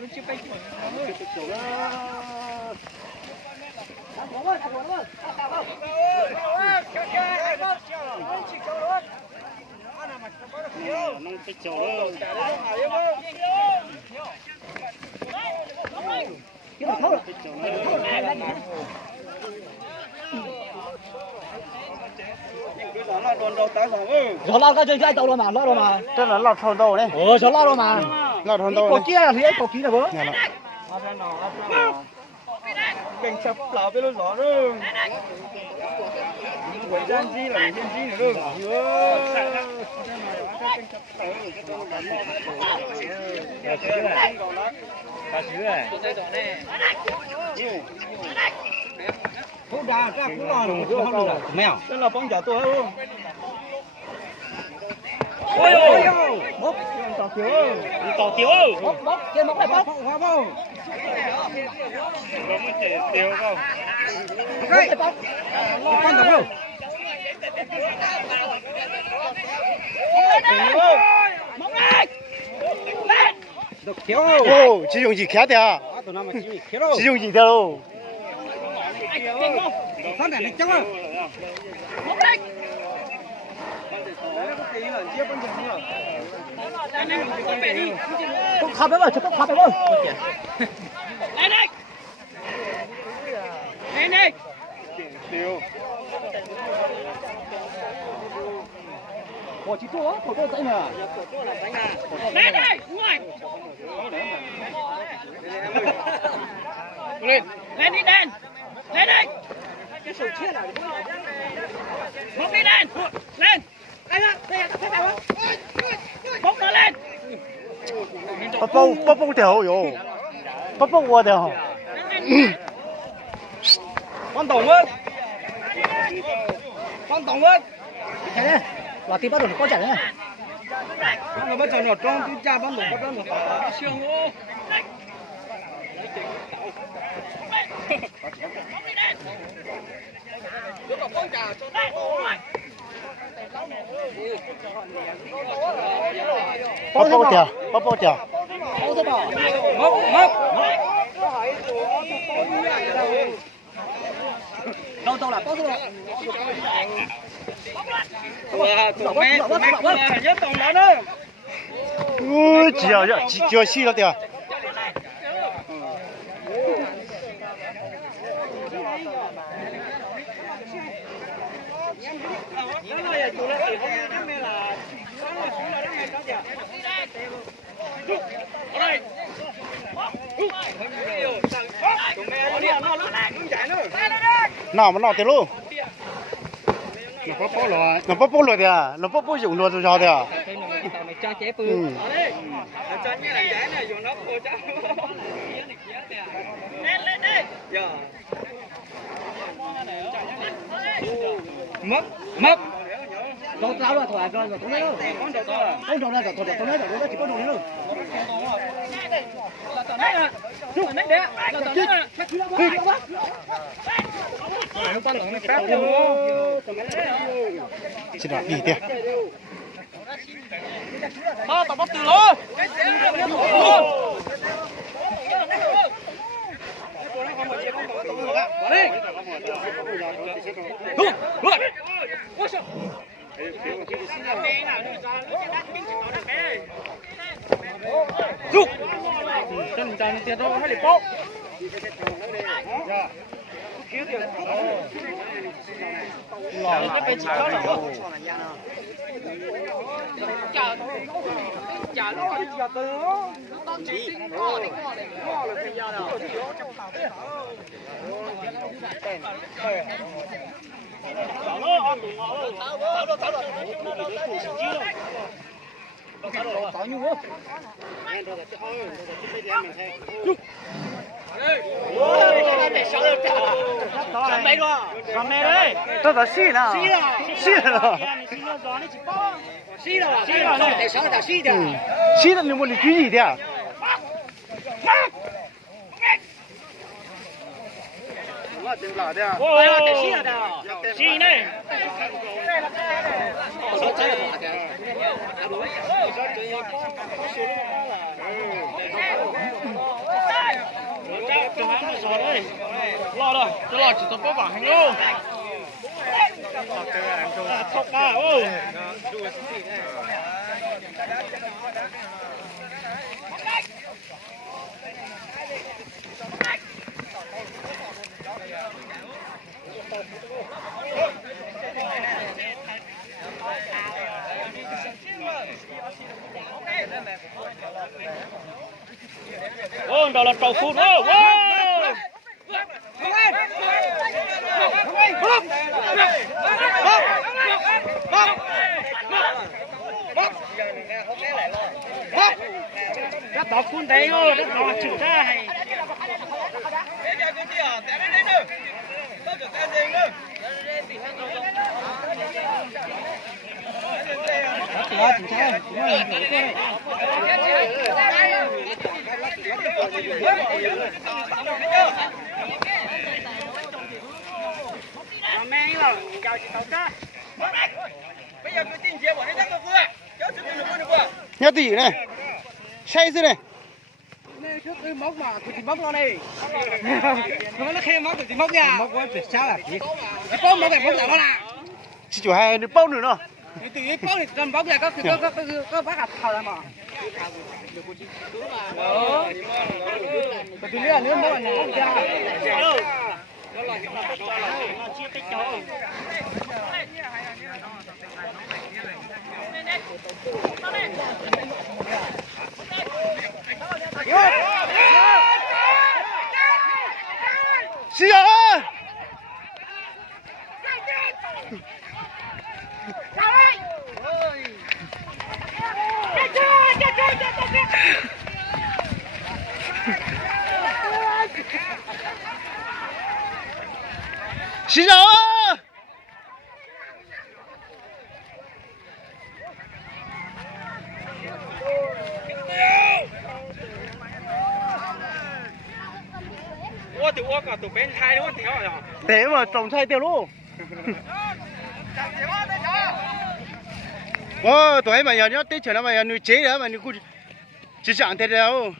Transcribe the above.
nông tích chầu đó. Gió lao cái chơi cái tàu rồi mà, lao rồi mà. Tức là lọt thầu đầu đấy. Gió lao rồi mà. Lọt thầu đầu. Cổ kia là thế, cổ kia là bớ. Cảnh chập lão bên lối gió đó. Quỷ gian gì là nhân gì nữa Hú đà ra cũng lo rồi, mèo. Đây là bóng trả tôi không? Ôi ôi, bốc, Tàu thiếu. bốc, trên bốc này bốc. Hóa không? Bóng chạy tiêu không? Bốc, bốc. Con tàu không? Móng lên. Lên. Được thiếu. Ồ, chỉ dùng gì khé thế à? Tụi nó mà chỉ thiếu đâu. Chỉ dùng gì đâu? Con này nó chắc không? Móng lên. Không khắp đấy rồi, chắc khắp đấy rồi. Lên đi. Lên đi. Tiêu. Ủa chị tua, khổ tôi dậy mà. Lên đây, ngoài. Lên. Lên đi đen. Lên đi. Bốc đi đen. Lên. Bốc nó lên. Bốc tiểu rồi. Bốc qua tiểu. Con tổng ơi. Con tổng ơi. Chạy đi. Là tí bắt đầu có chạy đấy này. Nó bắt đầu nó trong cái cha bắt đầu bắt đầu nó xương ô. Bốc tiểu. Mốc. Đâu là có rồi. Tụi mẹ nhất tổng đó đấy. Ui, chưa xí了tiểu. Nào mà nào tiền luôn. Nó bóp rồi thì à, nó bóp dùng luôn rồi thì à. Mất. Đâu tao là thoại rồi, tôi nói đâu. Không đâu là tôi nói đâu, chỉ có đồ nữa. Xin lỗi, đi tiếp. Tao bóc từ lỗ. Rút. Chân chân tiền đâu hay để bóc. Lòi cái bên chỉ có là chả nó chả từ nó chỉ ngõ là cái nhà nào có như không? Tôi đã xí nào. Xí nào. Xí là mình muốn đi cái gì thế à? Xí này. lo rồi cho lo chỉ tao có vàng hành luôn thọc cả ôi ô đó là trâu phun ô wow nó tao phun đấy ô nó tao chịu ra hay mang là chào chị tàu cá bây giờ cứ tin chia bọn nó chắc được chưa cháu chưa tin được chưa nhớ tỉ này say thế này này trước cái móc mà thì móc lo đây nó khe móc thì móc nhà móc quá tuyệt sao là cái bông móc cái móc giả đó là chỉ chủ hai nữa bao nữa nó từ cái bông thì cần bóc ra có bác hạt thảo làm mà từ nữa nữa móc là không ra nó chia tích cháu xí à xí à ô từ ô cả từ bên hai đúng không thì họ thế mà trồng thay tiêu luôn tụi em mà giờ nhớ tết chờ nó mà nuôi chế đó mà nuôi chỉ chẳng thế đâu